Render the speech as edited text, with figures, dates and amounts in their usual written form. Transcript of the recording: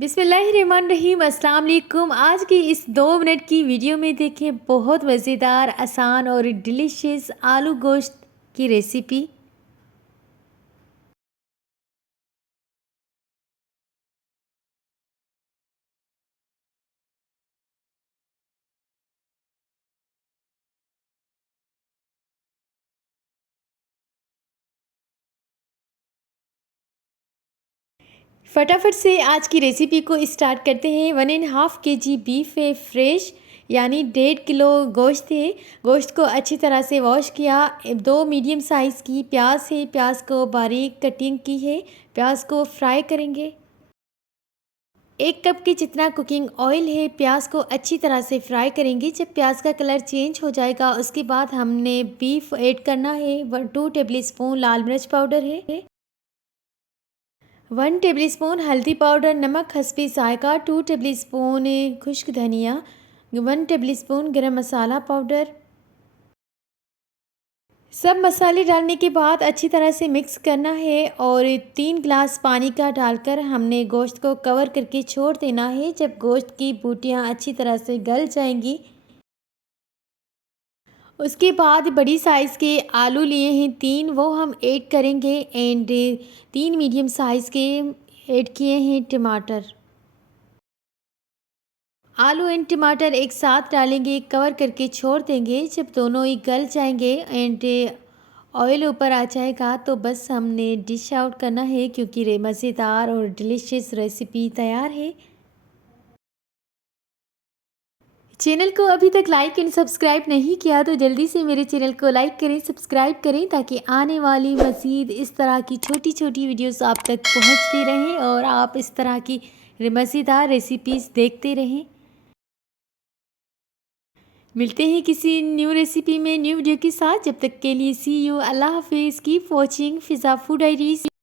बिस्मिल्लाहिर्रहमानिर्रहीम, अस्सलाम वालेकुम। आज की इस 2 मिनट की वीडियो में देखें बहुत मज़ेदार, आसान और डिलीशियस आलू गोश्त की रेसिपी। फटाफट से आज की रेसिपी को स्टार्ट करते हैं। 1.5 kg बीफ है, फ्रेश, यानी 1.5 किलो गोश्त है। गोश्त को अच्छी तरह से वॉश किया। 2 मीडियम साइज़ की प्याज है, प्याज को बारीक कटिंग की है। प्याज को फ्राई करेंगे। 1 कप के जितना कुकिंग ऑयल है। प्याज को अच्छी तरह से फ्राई करेंगे। जब प्याज का कलर चेंज हो जाएगा उसके बाद हमने बीफ ऐड करना है। 2 टेबल स्पून लाल मिर्च पाउडर है, 1 टेबल स्पून हल्दी पाउडर, नमक हस्बे जायका, 2 टेबल स्पून खुश्क धनिया, 1 टेबल स्पून गरम मसाला पाउडर। सब मसाले डालने के बाद अच्छी तरह से मिक्स करना है और 3 गिलास पानी का डालकर हमने गोश्त को कवर करके छोड़ देना है। जब गोश्त की बूटियाँ अच्छी तरह से गल जाएंगी उसके बाद बड़ी साइज़ के आलू लिए हैं 3, वो हम ऐड करेंगे। एंड 3 मीडियम साइज़ के ऐड किए हैं टमाटर। आलू एंड टमाटर एक साथ डालेंगे, कवर करके छोड़ देंगे। जब दोनों ही गल जाएंगे एंड ऑयल ऊपर आ जाएगा तो बस हमने डिश आउट करना है, क्योंकि मज़ेदार और डिलीशियस रेसिपी तैयार है। चैनल को अभी तक लाइक एंड सब्सक्राइब नहीं किया तो जल्दी से मेरे चैनल को लाइक करें, सब्सक्राइब करें, ताकि आने वाली मज़ीद इस तरह की छोटी छोटी वीडियोस आप तक पहुंचती रहें और आप इस तरह की मज़ेदार रेसिपीज़ देखते रहें। मिलते हैं किसी न्यू रेसिपी में, न्यू वीडियो के साथ। जब तक के लिए सी यू, अल्लाह हाफिज़, कीप वॉचिंग फ़िज़ा फूड डायरीज़।